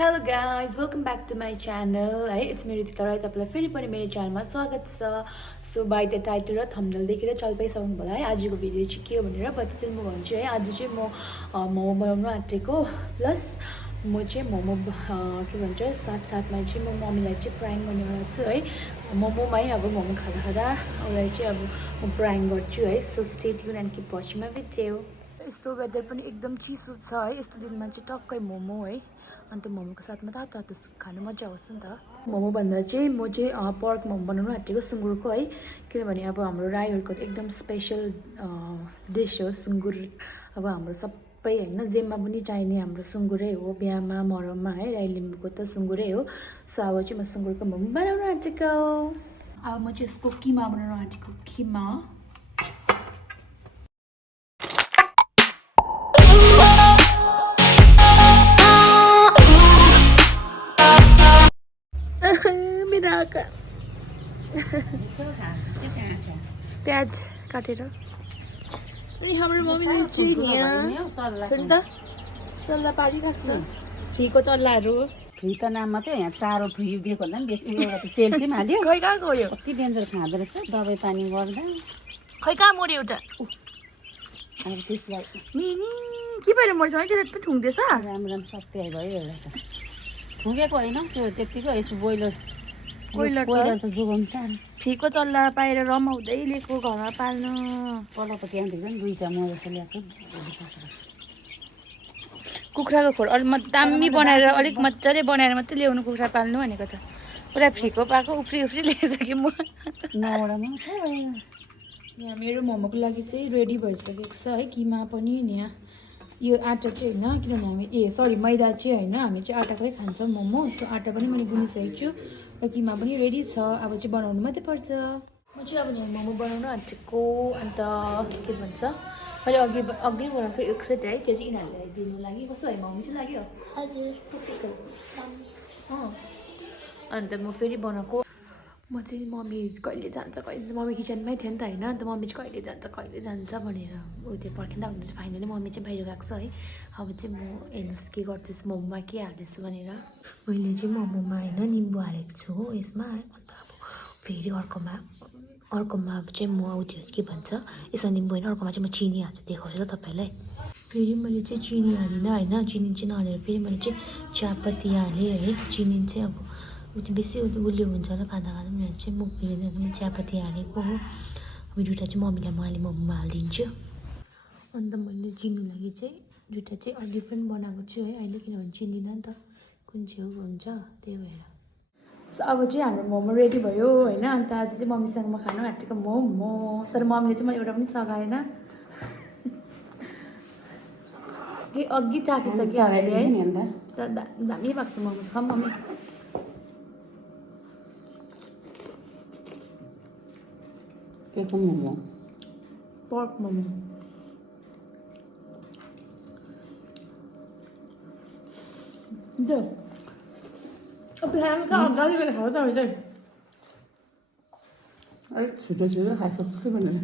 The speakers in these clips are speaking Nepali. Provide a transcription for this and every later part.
Hello guys, welcome back to my channel. It's me Ritika Rai. तपाईलाई फेरि पनि मेरो च्यानलमा स्वागत छ. सो बाइ द टाइटल र थम्बनेल देखेर चल पाइसक्नु होला है आजको भिडियो चाहिँ के हो भनेर. बट स्टिल म भन्छु है, आज चाहिँ म मोमो बनाउन आँटेको. प्लस म चाहिँ मोमो के भन्छ साथसाथमा चाहिँ म मम्मीलाई चाहिँ प्राङ्क गर्नेवाला छु है. मोमोमै अब मोमो खाँदा खाँदा उसलाई चाहिँ अब म प्राङ्क गर्छु है. So stay tune and keep watching my video. यस्तो वेदर पनि एकदम चिसो छ है. यस्तो दिनमा चाहिँ टक्कै मोमो है. अन्त मोमोको साथमा तातो खानु मजा आउँछ नि त. मोमो भन्दा चाहिँ म चाहिँ पर्क मोमो बनाउनु आँटेको सुँगुरको है. किनभने अब हाम्रो राईहरूको त एकदम स्पेसल डिस हो सुँगुर. अब हाम्रो सबै होइन जेमा पनि चाहिने हाम्रो सुँगुरै हो. बिहामा मरममा है राई लिम्बूको त सुँगुरै हो. सो अब चाहिँ म सुँगुरको मोमो बनाउनु आँटेको. अब म चाहिँ यसको किमा बनाउनु आँटेको. किमा प्याज काटेर अनि हाम्रो मम्मीले चाहिँ यहाँ चल्ला पारिरहेको छ. फ्रीको चल्लाहरू. फ्री त नाम मात्रै यहाँ चारो फ्री दिएको भन्दा पनि बेसी एउटा त सेल चाहिँ हाल्यो. खै कहाँ गयो? कति डेन्जर खाँदो रहेछ दबाई पानी गर्दा. खै कहाँ मऱ्यो एउटा. अब त्यसलाई के भएर मर्छ है? त्यसलाई पनि ठुङ्दैछ. राम्रो सत्य भयो एउटा त ठुङ्गेको होइन त्यो त्यत्तिको यसो बोइलर त जोगाउँछ. फ्रीको चल्ला पाएर रमाउँदै लिएको घरमा पाल्नु. पल्लोपट्टि आउँथ्यो नि दुईवटा म जस्तो ल्याएको. कुखुराको खोर अलिक दामी बनाएर अलिक मजाले बनाएर मात्रै ल्याउनु कुखुरा पाल्नु भनेको त. पुरा फ्रीको पाएको उफ्री ल्याएछ कि म. यहाँ मेरो मोमोको लागि चाहिँ रेडी भइसकेको छ है. किमा पनि यहाँ यो आँटा चाहिँ होइन, किनभने हामी मैदा चाहिँ होइन, हामी चाहिँ आँटाकै खान्छौँ मोमो. सो आँटा पनि मैले गुनिसकेको छु र किमा पनि रेडी छ. अब चाहिँ बनाउनु मात्रै पर्छ. म चाहिँ अब यहाँ मोमो बनाउनु आँटेको. अन्त के भन्छ मैले अघि बनाएको एक सेट है, त्यो चाहिँ यिनीहरूलाई दिनु लागि. कस्तो है मम्मी चाहिँ लाग्यो? हजुर. अन्त म फेरि बनाएको. म चाहिँ मम्मी कहिले जान्छ मम्मी किचनमै थियो नि त होइन. अन्त मम्मी चाहिँ कहिले जान्छ भनेर ऊ त्यो पर्खिँदा हुँदैछ. फाइनली मम्मी चाहिँ बाहिर गएको छ है. अब चाहिँ म हेर्नुहोस् के गर्दैछु, मोमोमा के हाल्दैछु भनेर. मैले चाहिँ मोमोमा होइन निम्बु हालेको छु हो यसमा. अन्त अब फेरि अर्कोमा चाहिँ म ऊ त्यो के भन्छ यसमा निम्बु होइन, अर्कोमा चाहिँ म चिनी हाल्छु. देखाउँछु ल तपाईँलाई. फेरि मैले चाहिँ चिनी हालिनँ होइन. चिनी चाहिँ नहालेर फेरि मैले चाहिँ चियापत्ती हालेँ है. चिनी चाहिँ अब त्यो बेसी गुलियो हुन्छ र खाँदा मैले चाहिँ मुख बिग्रिँदैन चियापत्ती हालेको हो. अब दुइटा चाहिँ मम्मीलाई म अहिले मोमोमा हालिदिन्छु. अन्त मैले चिनी लागि चाहिँ दुइटा चाहिँ अलिक डिफ्रेन्ट बनाएको छु है अहिले, किनभने चिन्दिनँ नि त कुन चाहिँ हुन्छ त्यही भएर. अब चाहिँ हाम्रो मोमो रेडी भयो होइन. अन्त आज चाहिँ मम्मीसँग म खानु आँटेको मोमो. तर मम्मीले चाहिँ मैले एउटा पनि सघाएन कि अघि चाखिसक्यो हामीले है. दामी भएको छ मोमो. खाऊँ मम्मी. के को मोमो? पर्क मोमो. अब गाली गरेर खाऊ त चाहिँ अलिक छिटो खाइसक्छु भनेर.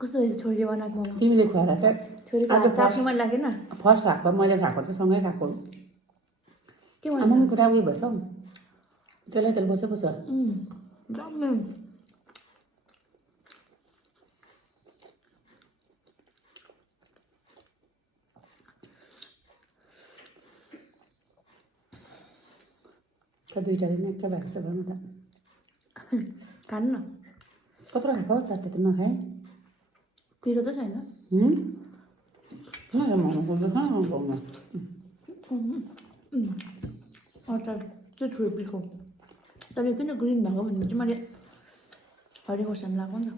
कस्तो रहेछ छोरीले बनाएको मोमो? तिमीले खुवाएर चाहिँ छोरी चाख्नु मन लागेन? फर्स्ट खाएको मैले खाएको चाहिँ सँगै खाएको. के आमाको कुरा उयो भएछ हौ. त्यसलाई तेल बस्छ दुइटाले नै एक्कै भएको जस्तो गर्नु त. खानु न. कत्रो खाएको चारवटा त नखाएँ. पिरो त छैन. अचार चाहिँ छुर्पीको. तर किन ग्रिन भएको भने चाहिँ मैले हरियो खोर्सानी लगाएको नि त.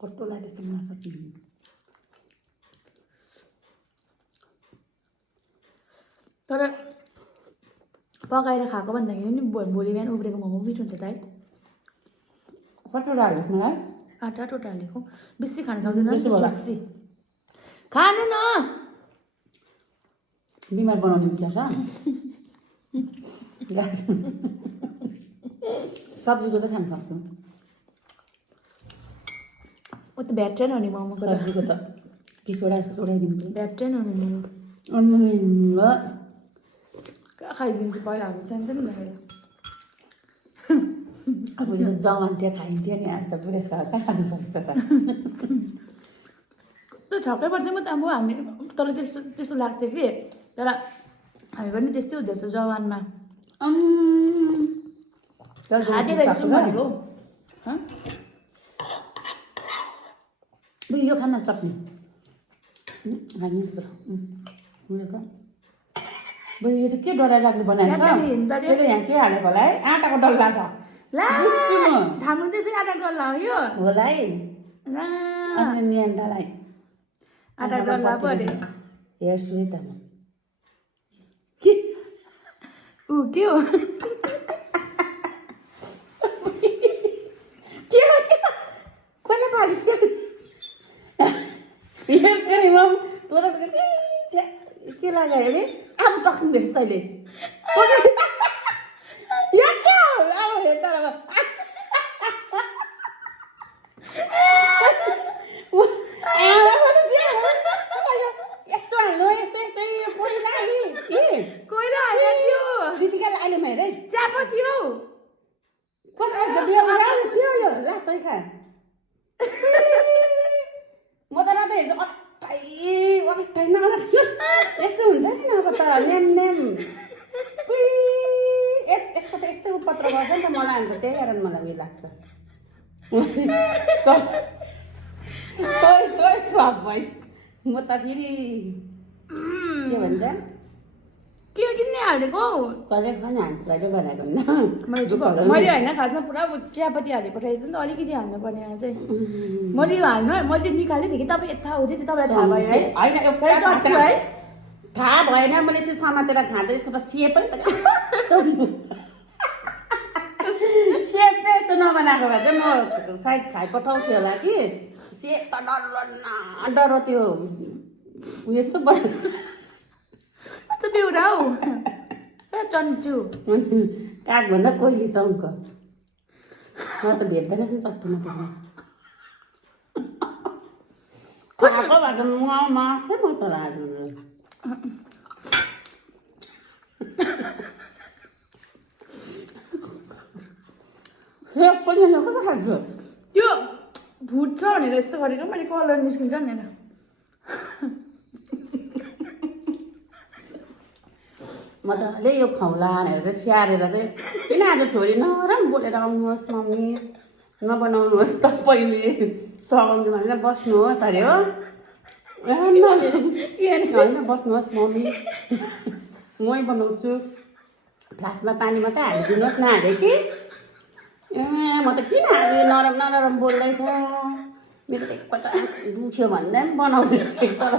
कस्तो लाग्दैछ मलाई चटनी. तर पकाएर खाएको भन्दाखेरि नि भोलि बिहान उब्रेको मोमो मिठो हुन्छ त है. कतिवटा हाल्नुहोस् मलाई. आँटा टोटा हालेको बेसी खान सक्दैन. बेसी खानु न. बिमार बनाउने विचार छ. सब्जीको चाहिँ खानु सक्छु. ओ त भेट्दैन नि मोमोको सब्जीको त 20 वटा जस्तो चढाइदिन्छु ब्याट्रै नहुने मोमो ल खाइदिन्छु पहिला हामी चाहिन्छ नि अब यो जवान थियो खाइन्थ्यो नि अब त बुढेसकाल कहाँ खानु सक्छ त त्यो छक्कै पर्थ्यो म त अब हामी तर त्यस्तो त्यस्तो लाग्थ्यो कि तर हामी पनि त्यस्तै हुँदो रहेछ जवानमा हाटेर एकछिन भनेको यो खाना चट्नी यो चाहिँ के डराइ राख्नु बनाएको छ त्यसले यहाँ के हालेको होला है आँटाको डल्ला छ ला बुझ्छु म छाम्नु त्यसै आँटा डल्ला हो यो होला है ला असली नियन्तालाई आँटा डल्ला पो अरे हेर्छु है त म के ऊ के हो के कसले पालिस हेर्छु नि म तँ के लाग्यो अरे अब टक्सिन भेट्छु तैँले अब हेर्दा यस्तो हाल्नु यस्तो यस्तै कोइला कोइला हाल्यो त्यो रितिकाले अहिले हेर है चियापत्ती हौ कसको त्यो यो ला तै खा म त रात हेर्छु अट्टाइ न यस्तो हुन्छ नि अब त नेम यसको त यस्तै उपत्र गर्छ नि त मलाई अन्त त्यही कारण मलाई उयो लाग्छ तै फ्लप भइस म त फेरि के भन्छ के किन्ने हालेको तैँले खाने हान्छु बनाएको मैले होइन खासमा पुरा चियापत्ती हाली पठाएछु नि त अलिकति हाल्नुपर्ने चाहिँ मैले यो हाल्नु मैले चाहिँ निकाल्दै थिएँ कि तपाईँ यता हुँदै थियो तपाईँलाई थाहा भयो है होइन एउटा है थाहा भएन मैले यसो समातेर खाँदा यसको त सेप पनि सेप चाहिँ यस्तो नबनाएको भए चाहिँ म सायद खाइपठाउँथेँ होला कि सेप त डर त्यो यस्तो कस्तो बेउरा हौ चन्चु कागभन्दा कोइली चङ्क म त भेट्दैन रहेछ नि चट्टुमा देख्ने खाएको भएको माछ म त आज सेप पनि कस्तो खान्छु त्यो भुट्छ भनेर यस्तो गरेको मैले कलर निस्किन्छ भनेर मजाले यो खौला भनेर चाहिँ स्याहारेर चाहिँ किन आज छोरी नराम बोलेर आउनुहोस् मम्मी नबनाउनुहोस् तपाईँले सघाउँदै भनेर बस्नुहोस् अरे हो होइन बस्नुहोस् मम्मी मै बनाउँछु फ्लासमा पानी मात्रै हालिदिनुहोस् नहाले कि म त किन आज नरम बोल्दैछ मेरो त एकपल्ट दुख्यो भन्दा पनि बनाउँदैछ तर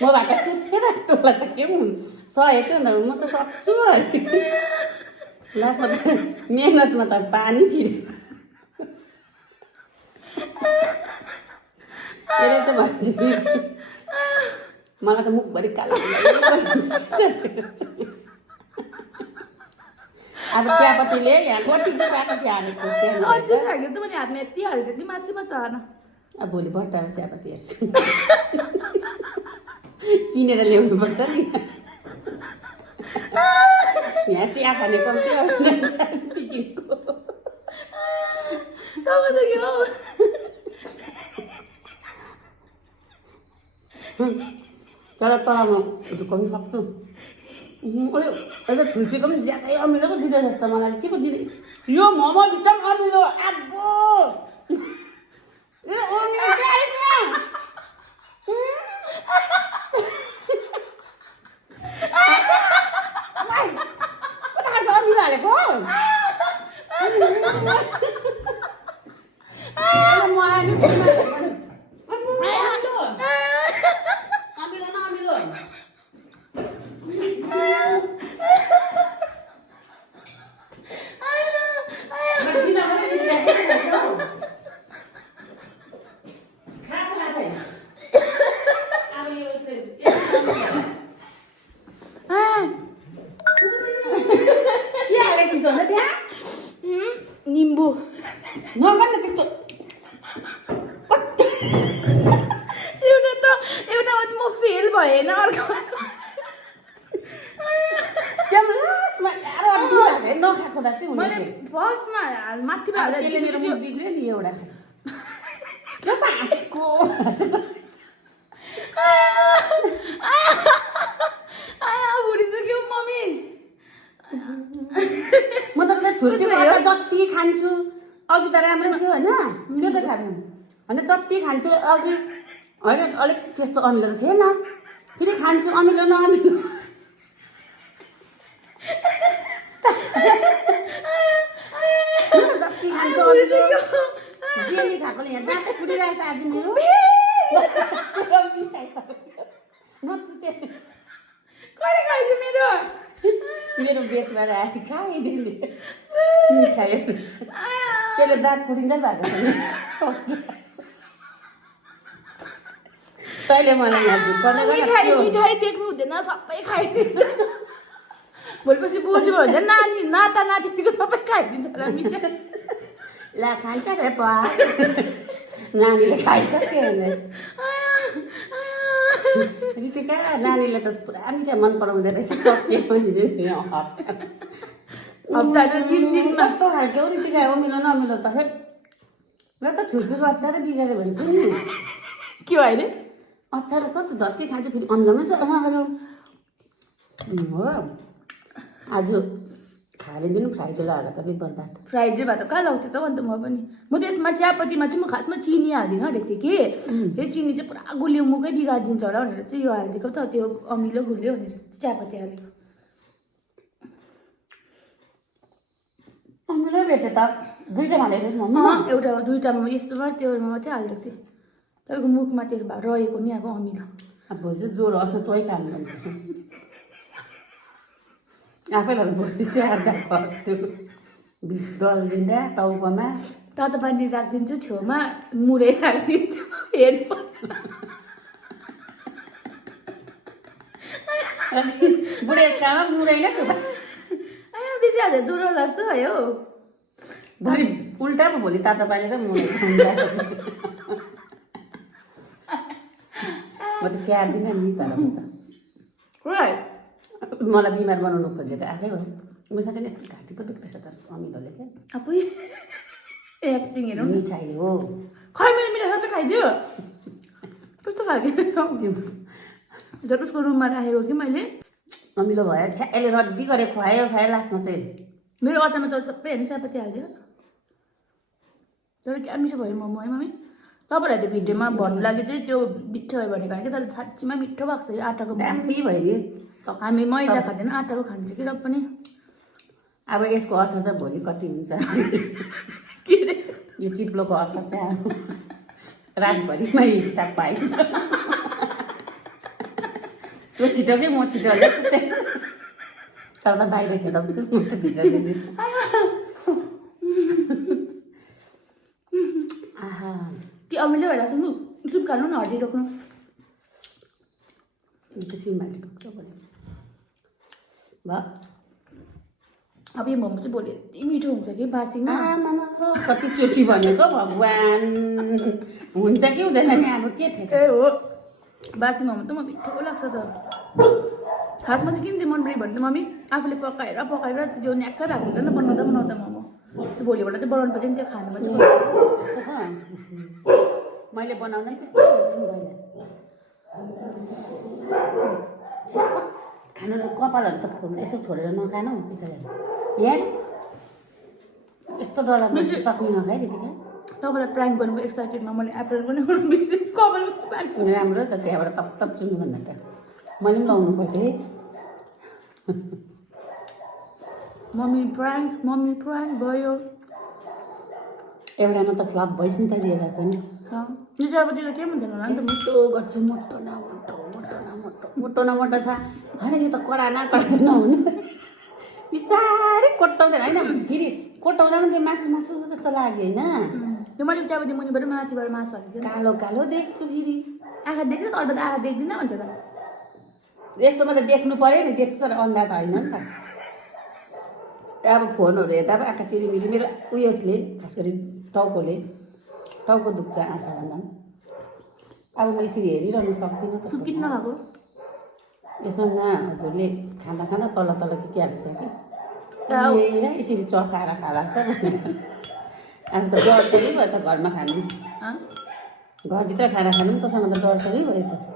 म भए त सुत्थेँ त तँलाई त के पनि सहेको नि त म त सक्छु लास्टमा त मेहनतमा त पानी फिरे त्यसले चाहिँ भन्छ मलाई त मुखभरि कालो अब चियापत्तीले यहाँ कति चाहिँ चियापत्ती हालेको अझै खायो त मैले हातमा यति हालेछ कि मासु हान अब भोलि बट्टामा चियापत्ती हेर्छु किनेर ल्याउनुपर्छ नि यहाँ चिया खाने कम्ती किनेको तर तलमा झुकाउनु सक्छु एउटा छुर्पीको पनि ज्यादै अमिलो पो दिँदैछ जस्तो मलाई के पो दिँदै यो मोमोभित्र पनि अमिलो आगो अमिलो हालेको निम्बु नगर्नु त्यस्तो एउटा त भएन अर्को नखाएको चाहिँ मैले फर्स्टमा माथि त्यसले मेरो मुख बिग्रियो नि एउटा हाँसेको भुडिसक्यो मम्मी म त छुर्पीको अचार जति खान्छु अघि त राम्रो थियो होइन त्यो चाहिँ खानु होइन जति खान्छु अघि अलिक त्यस्तो अमिलो त थिएन फेरि खान्छु अमिलो नअमिलो जति खान्छु अमिलो जेली खाएकोले यहाँ दाँत फुटिरहेको छ आज मेरो नछुटे कहिले खाइदियो मेरो बेटबाट आएको खाइदिने मिठाई त्यसले दाँत फुटिन्छ भएको छ तैँले मलाई यहाँ झुक्काउने मिठाई देख्नु हुँदैन सबै खाइदिन्छ भोलिपछि बोजू भयो भने नानी नाता नातिको सबै खाइदिन्छ होला मिठाई ला खान्छ नानीले खाइसक्यो भने रितिका नानीले त पुरा मिठाई मन पराउँदो रहेछ सक्यो भने हप्ता 3 दिनमा कस्तो खालको हो रितिका अमिलो नमिलो त हेट र त छुर्पीको अचारै बिगाऱ्यो भन्छ नि के भयो अरे अचार कस्तो जति खान्छ फेरि अमिलोमै छ हो आज खालिदिनु फ्राइडे लगाएको त बर्बाद फ्राइडे भए त कहाँ लाउँथेँ त अन्त म पनि म त यसमा चियापत्तीमा चाहिँ म खासमा चिनी हाल्दिनँ अरे थिएँ कि फेरि चिनी चाहिँ पुरा गुलियो मुखै बिगारिदिन्छ होला भनेर चाहिँ यो हालिदिएको त त्यो अमिलो गुलियो भनेर चियापत्ती हालेको अमिलो भेट्यो त दुईवटा हालेको थिएँ एउटा दुईवटामा यस्तोमा त्योमा मात्रै हालिदिएको थिएँ तपाईँको मुखमा त्यो भए रहेको नि अब अमिलो अब भोलि चाहिँ ज्वरो अस्ति तै काम गर्नुपर्छ आफैलाई भोलि स्याहार्दा त्यो बिस दलिदिँदा टाउकोमा तातो पानी राखिदिन्छु छेउमा मुरै राखिदिन्छु हेडफोन बुढेसकालमा मुरै नै थियो बेसी हाल्दा ज्वरो लाग्छ भयो भोलि उल्टा पो भोलि तातो पानी र मुरै म त स्याहार्दिनँ नि तर म त मलाई बिमार बनाउनु खोजेको आफै हो म साँच्चै यस्तो घाँटी पो दुख्दैछ त अमिलोले क्या आफै एक्टिङ हेरौँ मिठाई हो खै मेरो मिठाई सबै खाइदियो कस्तो खालको झन् उसको रुममा राखेको कि मैले अमिलो भयो छ्याले रड्डी गरेर खुवायो लास्टमा चाहिँ मेरो अचारमा त सबै हेर्नु चियापत्ती हालिदियो तर क्या मिठो भयो मोमो है मम्मी तपाईँलाई त्यो भिडियोमा भन्नु लागि चाहिँ त्यो मिठो भयो भनेको होइन कि तर साँच्चीमा मिठो भएको छ यो आँटाको दामी भयो नि हामी मैदा खाँदैन आँटाको खान्छ कि र पनि अब यसको असर चाहिँ भोलि कति हुन्छ के अरे यो चिप्लोको असर चाहिँ अब रातभरिमै हिसाब पाइन्छ त्यो छिटो कि म छिटो तर त बाहिर खेदाउँछु म त भित्र त्यो अमिलो भएर सुन्नु सुप खानु न हड्डी रोक्नु सिमबारी रोक्छ भोलि भयो अब यो मोमो चाहिँ भोलि यति मिठो हुन्छ कि बासीमा कतिचोटि भनेको भगवान् हुन्छ कि हुँदैन नि अब के ठेक्कै हो बासी मोमो त म मिठो लाग्छ त खासमा चाहिँ किन त्यो मन पऱ्यो भने त मम्मी आफूले पकाएर त्यो न्याक्कै भएको हुन्छ नि त बनाउँदा मोमो त्यो भोलिबाट चाहिँ बनाउनु पर्छ नि त्यो खानु मात्रै त्यस्तो त मैले बनाउँदा पनि त्यस्तो हुन्छ नि पहिला खानु कपालहरू त यसो छोडेर नखानु पछाडि यहाँ यस्तो डरलाग्दो चटनी नखाइदियो क्या तपाईँलाई प्राङ्क गर्नुको एक्साइटेडमा मैले एप्पल पनि गर्नु बिर्सेँ कपालको प्राङ्क राम्रो त त्यहाँबाट तप चुन्नु भन्दा त मैले पनि लाउनु पर्थ्यो है मम्मी प्राङ्क भयो एउटामा त फ्लप भइस् नि त जे भए पनि यो चियापत्ती त के हुँदैन होला नि त यस्तो गर्छु मोटो न मोटो छ होइन यो त कडा न कडा नहुनु बिस्तारै कोट्टाउँदैन होइन फेरि कोट्टाउँदा पनि त्यो मासु जस्तो लाग्यो होइन यो मैले चियापत्ती मुनिबाट माथिबाट मासु हालेको कालो देख्छु फेरि आँखा देख्छ त अर्को त आँखा देख्दिनँ भन्छ त यस्तोमा त देख्नु पऱ्यो नि त्यति तर अन्धा त होइन नि त अब फोनहरू हेर्दा पनि आँखा तिरिमिरी मेरो उयसले खास गरी टाउको दुख्छ आँखा भन्दा पनि अब म यसरी हेरिरहनु सक्दिनँ त सुप किन नखाएको यसमा न हजुरले खाँदा खाँदा तल तल के हाल्छ कि यसरी चखाएर खाला जस्तो अब त डरसरी भयो त घरमा खानु घरभित्र खाना खानु पनि तसँग त डरसरी भयो त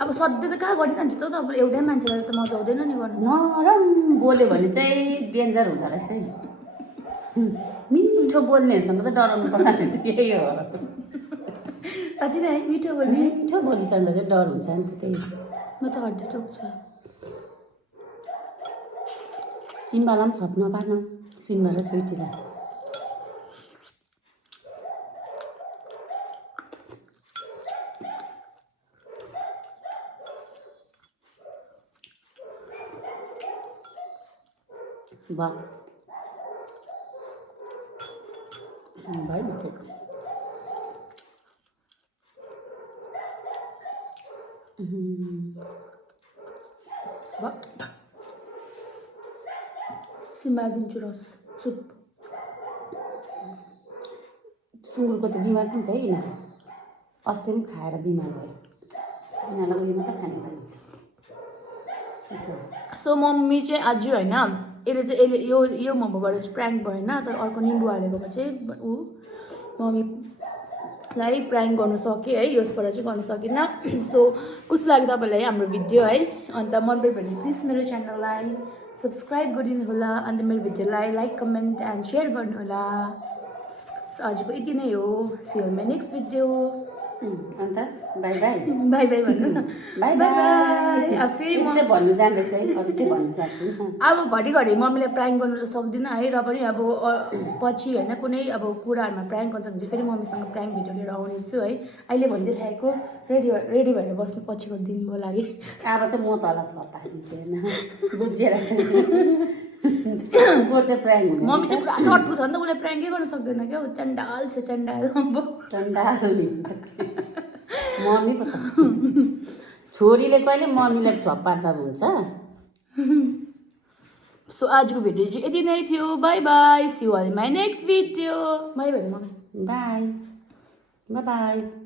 अब सधैँ त कहाँ गरिरहन्छ त अब एउटै मान्छेलाई त मजा आउँदैन नि गर्नु नरम बोल्यो भने चाहिँ डेन्जर हुँदो रहेछ है मिठो बोल्नेहरूसँग चाहिँ डराउनु पर्छ भने चाहिँ यही हो अझै नै मिठो बोल्ने मिठो बोलीसँग चाहिँ डर हुन्छ नि त त्यही म त हड्डी टोक्छ सिम्बालाई पनि थप्न पार्न सिम्बा र स्विटीलाई वाह भाइ बच्चे सिम्बा दिन्छु रस सुप सुँगुरको त बिमार पनि छ है यिनीहरू अस्ति पनि खाएर बिमार भयो यिनीहरूलाई उयो मात्रै खाने रहेछ सो मम्मी चाहिँ आज होइन यसले यो मोमोबाट चाहिँ प्र्याङ्क भएन तर अर्को निम्बु हालेकोमा चाहिँ ऊ मम्मीलाई प्र्याङ्क गर्नु सक्यो है यसबाट चाहिँ गर्नु सकिनँ सो कस्तो लाग्यो तपाईँलाई हाम्रो भिडियो है अन्त मन पऱ्यो भने प्लिज मेरो च्यानललाई सब्सक्राइब गरिदिनु होला अन्त मेरो भिडियोलाई लाइक कमेन्ट एन्ड सेयर गर्नु होला सो आजको यति नै हो see you my next video अन्त बाई बाई बाई बाई भन्नु न बाई बाई बाई अब फेरि म चाहिँ भन्नु जान्दैछ है अरू चाहिँ भन्नु सक्दिनँ अब घरिघरि मम्मीलाई प्र्याङ्क गर्नु त सक्दिनँ है र पनि अब पछि होइन कुनै अब कुराहरूमा प्र्याङ्क गर्छ भने चाहिँ फेरि मम्मीसँग प्र्याङ्क भिडियो लिएर आउने छु है अहिले भनिदिइरहेको रेडी भएर बस्नु पछिको दिन भयो लागि अब चाहिँ म तल पारिदिन्छु होइन बुझेर को चाहिँ प्र्याङ्क हुने मम्मी चाहिँ पुरा चट्पु छ नि त उसले प्र्याङ्कै गर्नु सक्दैन क्या चन्डाल छ चन्डाल चन्डाल मम्मी पो त छोरीले कहिले मम्मीलाई फ्लप पार्दा हुन्छ सो आजको भिडियो चाहिँ यति नै थियो bye bye see you all my next video bye bye mummy bye bye by